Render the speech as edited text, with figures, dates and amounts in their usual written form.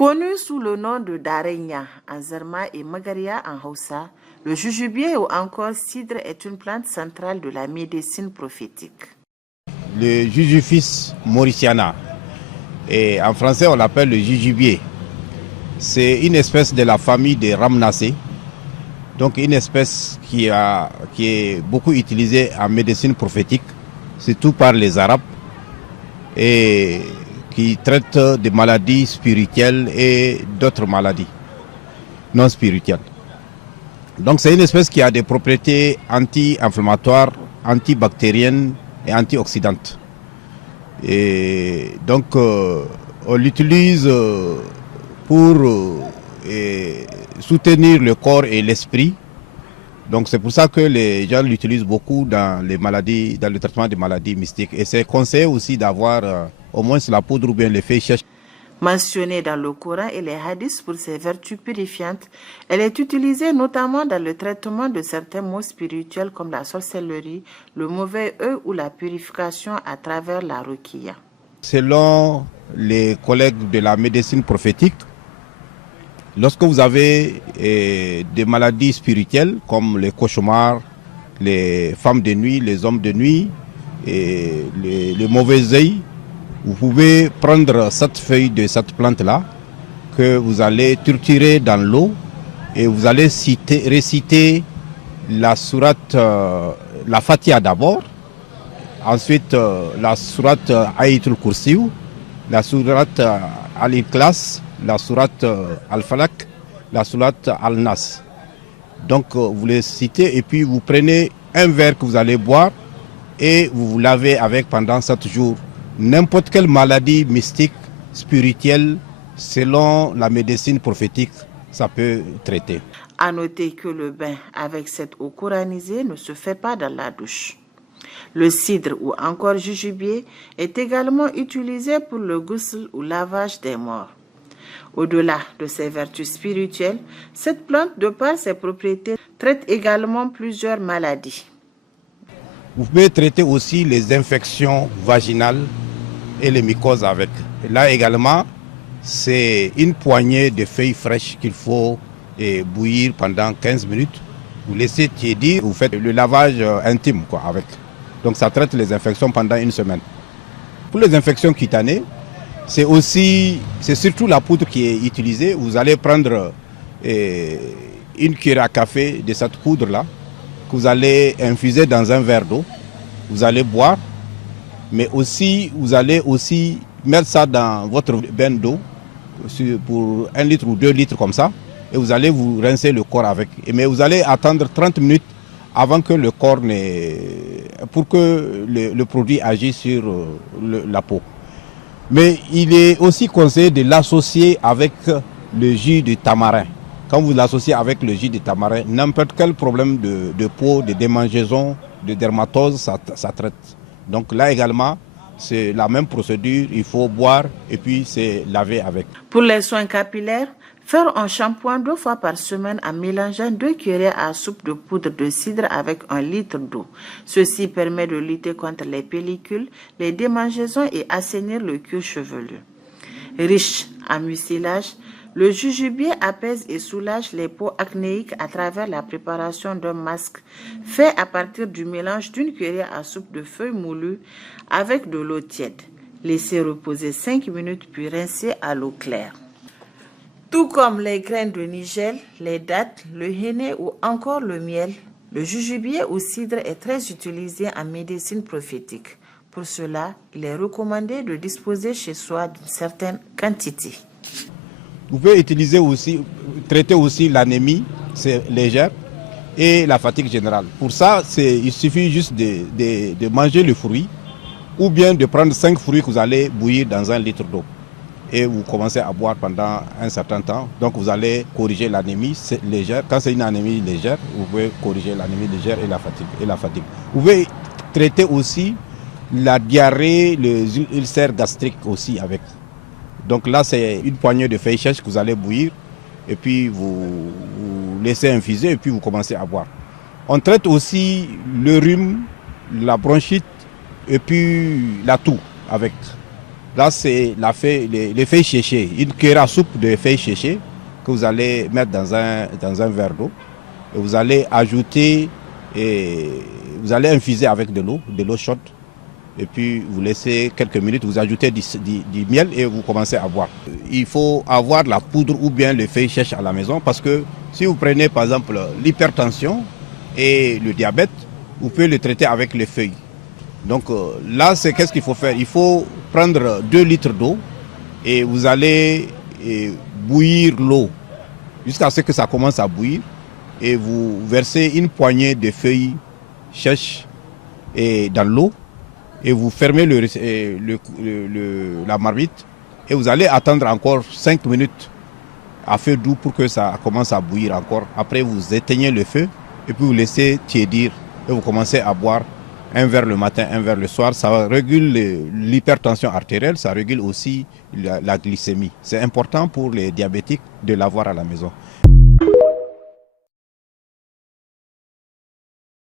Connu sous le nom de Darenya en Zarma et Magaria en Hausa, le jujubier ou encore cidre est une plante centrale de la médecine prophétique. Le Jujufis mauriciana, et en français on l'appelle le jujubier. C'est une espèce de la famille des Rhamnacées, donc une espèce qui est beaucoup utilisée en médecine prophétique, surtout par les Arabes, et qui traite des maladies spirituelles et d'autres maladies non spirituelles. Donc c'est une espèce qui a des propriétés anti-inflammatoires, antibactériennes et antioxydantes. Et donc on l'utilise pour soutenir le corps et l'esprit. Donc c'est pour ça que les gens l'utilisent beaucoup dans les maladies, dans le traitement des maladies mystiques. Et c'est conseillé aussi d'avoir au moins la poudre ou bien les feuilles sèches. Mentionnée dans le Coran et les hadiths pour ses vertus purifiantes, elle est utilisée notamment dans le traitement de certains maux spirituels comme la sorcellerie, le mauvais œil ou la purification à travers la ruqya. Selon les collègues de la médecine prophétique, lorsque vous avez des maladies spirituelles comme les cauchemars, les femmes de nuit, les hommes de nuit et les mauvais œils, vous pouvez prendre cette feuille de cette plante-là que vous allez triturer dans l'eau et vous allez réciter la sourate, la Fatiha d'abord, ensuite la sourate Ayatul Kursiyu, la sourate Al-Ikhlas, la sourate Al-Falak, la sourate Al-Nas. Donc vous les citez et puis vous prenez un verre que vous allez boire et vous vous lavez avec pendant 7 jours. N'importe quelle maladie mystique, spirituelle, selon la médecine prophétique, ça peut traiter. À noter que le bain avec cette eau coranisée ne se fait pas dans la douche. Le cidre ou encore jujubier est également utilisé pour le ghusl ou lavage des morts. Au-delà de ses vertus spirituelles, cette plante, de par ses propriétés, traite également plusieurs maladies. Vous pouvez traiter aussi les infections vaginales et les mycoses avec. Et là également, c'est une poignée de feuilles fraîches qu'il faut bouillir pendant 15 minutes. Vous laissez tiédir, vous faites le lavage intime avec. Donc ça traite les infections pendant 1 semaine. Pour les infections cutanées, c'est surtout la poudre qui est utilisée. Vous allez prendre une cuillère à café de cette poudre-là, que vous allez infuser dans un verre d'eau. Vous allez boire, mais aussi vous allez aussi mettre ça dans votre bain d'eau pour 1 litre ou 2 litres comme ça, et vous allez vous rincer le corps avec. Mais vous allez attendre 30 minutes avant que le corps pour que le produit agisse sur la peau. Mais il est aussi conseillé de l'associer avec le jus de tamarin. Quand vous l'associez avec le jus de tamarin, n'importe quel problème de peau, de démangeaison, de dermatose, ça traite. Donc là également, c'est la même procédure, il faut boire et puis c'est laver avec. Pour les soins capillaires, faire un shampoing 2 fois par semaine en mélangeant 2 cuillères à soupe de poudre de cidre avec 1 litre d'eau. Ceci permet de lutter contre les pellicules, les démangeaisons et assainir le cuir chevelu. Riche en mucilage, le jujubier apaise et soulage les peaux acnéiques à travers la préparation d'un masque fait à partir du mélange d'une cuillère à soupe de feuilles moulues avec de l'eau tiède. Laissez reposer 5 minutes puis rincer à l'eau claire. Tout comme les graines de nigel, les dattes, le henné ou encore le miel, le jujubier ou cidre est très utilisé en médecine prophétique. Pour cela, il est recommandé de disposer chez soi d'une certaine quantité. Vous pouvez traiter aussi l'anémie, c'est légère, et la fatigue générale. Pour ça, il suffit juste de manger le fruit ou bien de prendre 5 fruits que vous allez bouillir dans 1 litre d'eau. Et vous commencez à boire pendant un certain temps. Donc vous allez corriger l'anémie légère. Quand c'est une anémie légère, vous pouvez corriger l'anémie légère et la fatigue. Vous pouvez traiter aussi la diarrhée, les ulcères gastriques aussi avec. Donc là, c'est une poignée de feuilles sèches que vous allez bouillir et puis vous laissez infuser et puis vous commencez à boire. On traite aussi le rhume, la bronchite et puis la toux avec. Là, c'est les feuilles séchées, une cuillère à soupe de feuilles séchées que vous allez mettre dans un verre d'eau. Et vous allez ajouter, et vous allez infuser avec de l'eau chaude. Et puis vous laissez quelques minutes, vous ajoutez du miel et vous commencez à boire. Il faut avoir la poudre ou bien les feuilles sèches à la maison parce que si vous prenez par exemple l'hypertension et le diabète, vous pouvez le traiter avec les feuilles. Donc là, c'est qu'est-ce qu'il faut faire? Il faut prendre 2 litres d'eau et vous allez bouillir l'eau jusqu'à ce que ça commence à bouillir et vous versez une poignée de feuilles sèches dans l'eau et vous fermez la marmite et vous allez attendre encore 5 minutes à feu doux pour que ça commence à bouillir encore. Après, vous éteignez le feu et puis vous laissez tiédir et vous commencez à boire un verre le matin, un verre le soir. Ça régule l'hypertension artérielle, ça régule aussi la glycémie. C'est important pour les diabétiques de l'avoir à la maison.